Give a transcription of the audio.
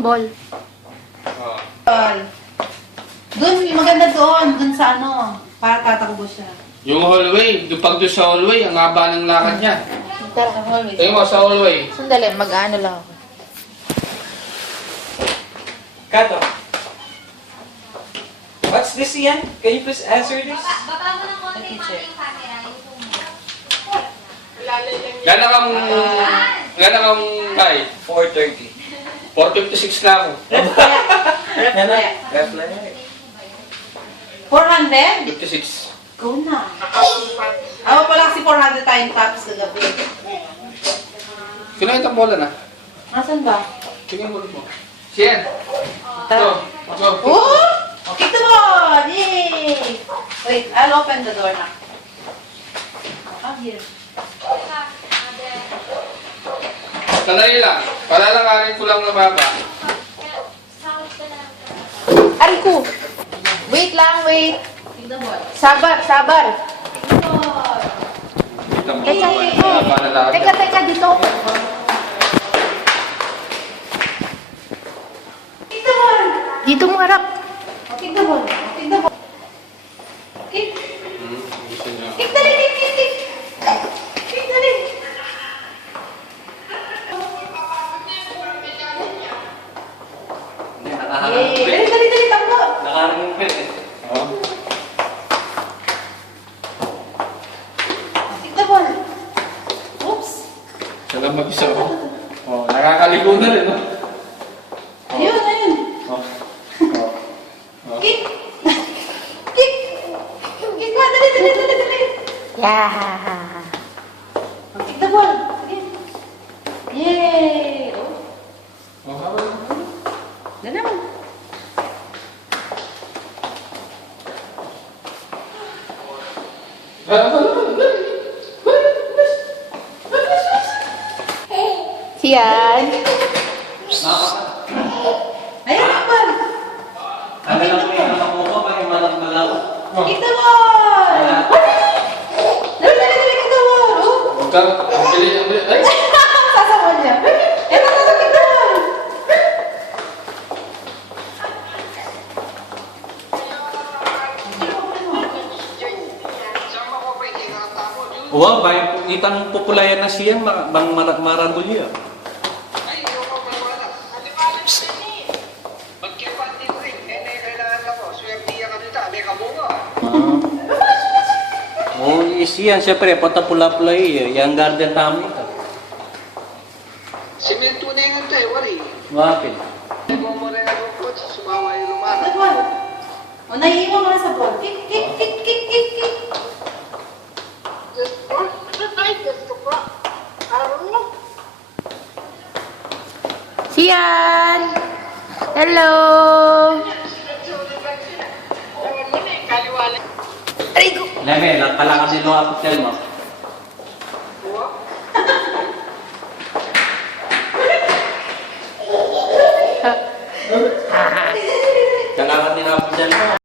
yung ball. Oh. Doon, maganda doon sa ano, para tatakbo siya. Yung hallway, pag doon sa hallway, ang haba ng lakad niya. Tara. Tingin mo sa hallway. Sandali, mag-ano lang ako. Kato. What's this, Ian? Can you please answer this? Baba mo ng konti yung camera, yung phone mo. Gana kang kay? 4:30. 4:56 na ako. Reflect. 400? 56. Go na. Ako pa lang si 400 tayong tops kagabi. Sino yung bola na? Nasaan ba? Tingin mo mo. Siyan. Go. Go. Oh! Kick the ball! Yay! Wait, I'll open the door now. Oh, here. Sandali lang. Palalakarin ko lang na baba. Aray ko! Wait lang, wait. Kick the ball. Sabar. Kick the ball. Kita mo. Teka, Haba na lakad. teka, dito. Kick the ball! Dito mo harap. Oh, kick the ball. Kick the ball. Kick. Gusto niya. Kick dali, kick. Kick dali. Yay! Dali, takbo. Nakaharap pa eh. Oh. Kick the ball. Oops. Siya lang mag-isa ko. Oh, nakakaligo na rin, no? Ayun. Oh. Oh. Kick. Kick. Kick ba? Dali. Yeah. Kick the ball. Yay! Oh, Oh, habang. dali naman. Siyan. Ayun, naman. Ano lang po yung anak mo ko, pag malang-malang. Kick the ball! Dali, kick the ball! Oh! Huwag kang, ang bilis. Ay! Sasabon niya. Eto, kick the ball! Wow, bayan itang populayan na siya, bang maragulya. Oh, isiyan, siyempre, patapula-pula yung garden namin ito. Simento na yung tayo, wali. Bakit? Kung mo rin ang coach, sumawa yung Kick lumana. the ball. O, naiiwan mo na sa ball. Kick. Siyan. Hello. Aray ko. Leme, kailangan din mo ako mo. Kailangan din ako mo.